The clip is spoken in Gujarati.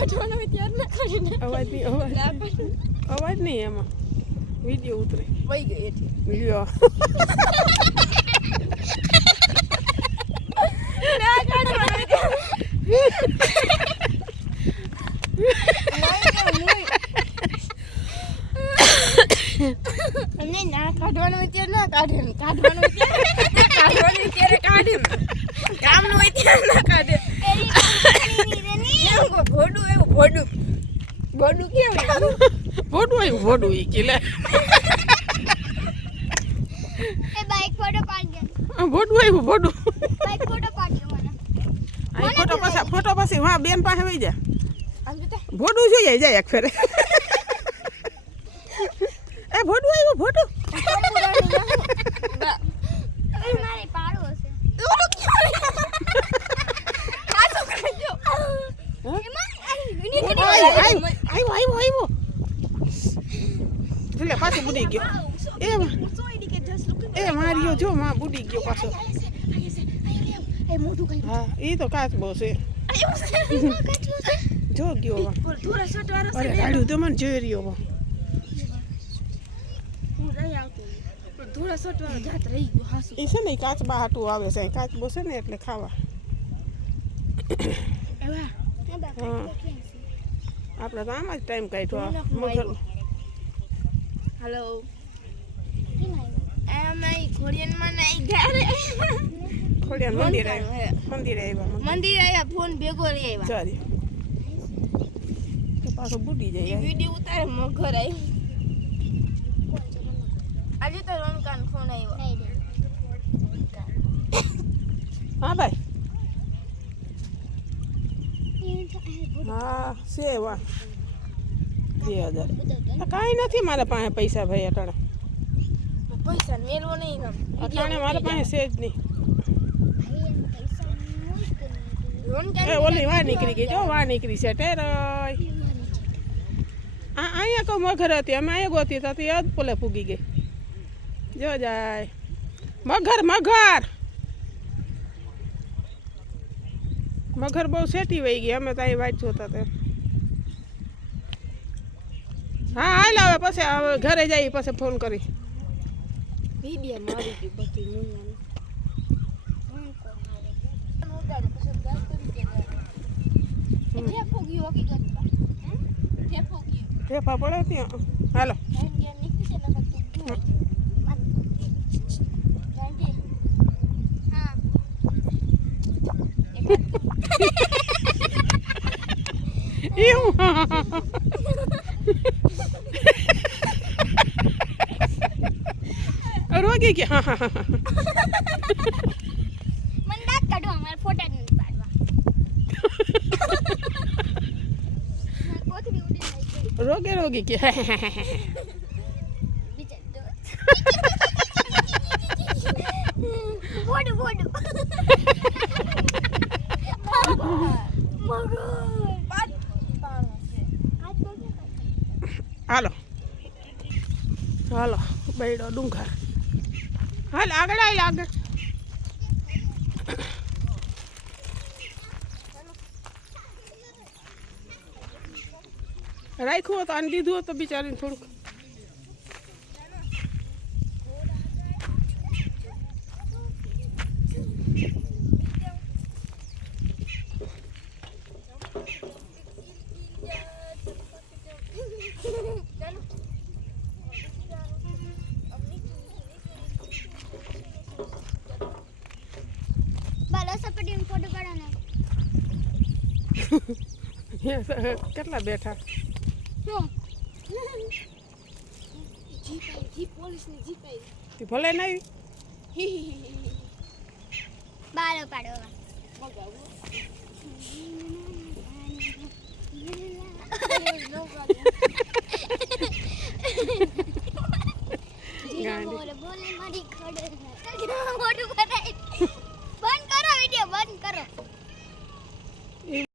કાઢવાનો વિચાર ના કરીને અવાજ નહીં એમાં વિડીયો ઉતરે વહી ગઈ એટલે વિડીયો ના કાઢવાનો અને ના કાઢવાનો વિચાર ના કાઢે કાઢવાનો વિચાર કાઢે કામનો વિચાર ના કાઢે ભોડું એવું ભોડું કેવું ભોડું ઈ કે લે એ બાઈક ફોટો પાડજો ભોડું બાઈક ફોટો પાડજો મને આ ફોટો પછી હા બેન પાસે વઈ જા આમ જોતા ભોડું જોઈએ જાય એક ફેરે એ ભોડું આવ્યું ભોડું મારે પાડો હશે આવ્યો એટલે પાછું બુડી ગયો એ માર્યો જો માં બુડી ગયો પાછો હા એ તો કાચબો છે જો ગયો અરે ગાડું તો મને જોઈ રહ્યો એ છે ને કાચબા હાટું આવે છે કાચબો છે ને એટલે ખાવા હા આપણે તો આમ જ ટાઈમ કાઢ્યો મગર હેલો એમ ખોડિયાનમાં નહીં ઘરે ખોડિયાર મંદિરે આવ્યા ફોન ભેગો લઈ આવ્યા ચાલી તો પાછો બુડી જાય વિડિયો ઉતારે મગર આવી આજે તો રોનકાન ફોન આવ્યો હા ભાઈ હા છે વાહ 2000 કાંઈ નથી મારા પાસે પૈસા ભાઈ અટાણે પૈસા મેળવો નહીં અટાણે મારા પાસે છે જ નહીં રોનકાન એ ઓલી વાર નીકળી ગઈ જો વાર નીકળી છે ટેરાય અહીંયા કહું મગર હતી અમે અહીંયા ગોતી હતી યાદ પોલે પૂગી ગઈ જો જાય મગર બહુ સેટી વહી ગઈ અમે તો અહીં વાટ જોતા હતા હા હાલ આવે પછી હવે ઘરે જઈ પછી ફોન કરી વિડિયો મારી દી બધી ઠેફા પડે ત્યાં હાલો એવું રોગી કે હા મને દાંત કાઢવા મારે ફોટા નહીં પાડવા કોથળી ઉડી જાય રોગી કે બોડું હાલો બૈડો ડુંગર હાલ આગળ આવી આગળ રાખ્યું હતું આને દીધું હતું બિચારીને થોડુંક ફોટો પાડો કેટલા બેઠા જીપ પોલીસની જીપ આવી ભલે નહીં બારો પાડો મગાવો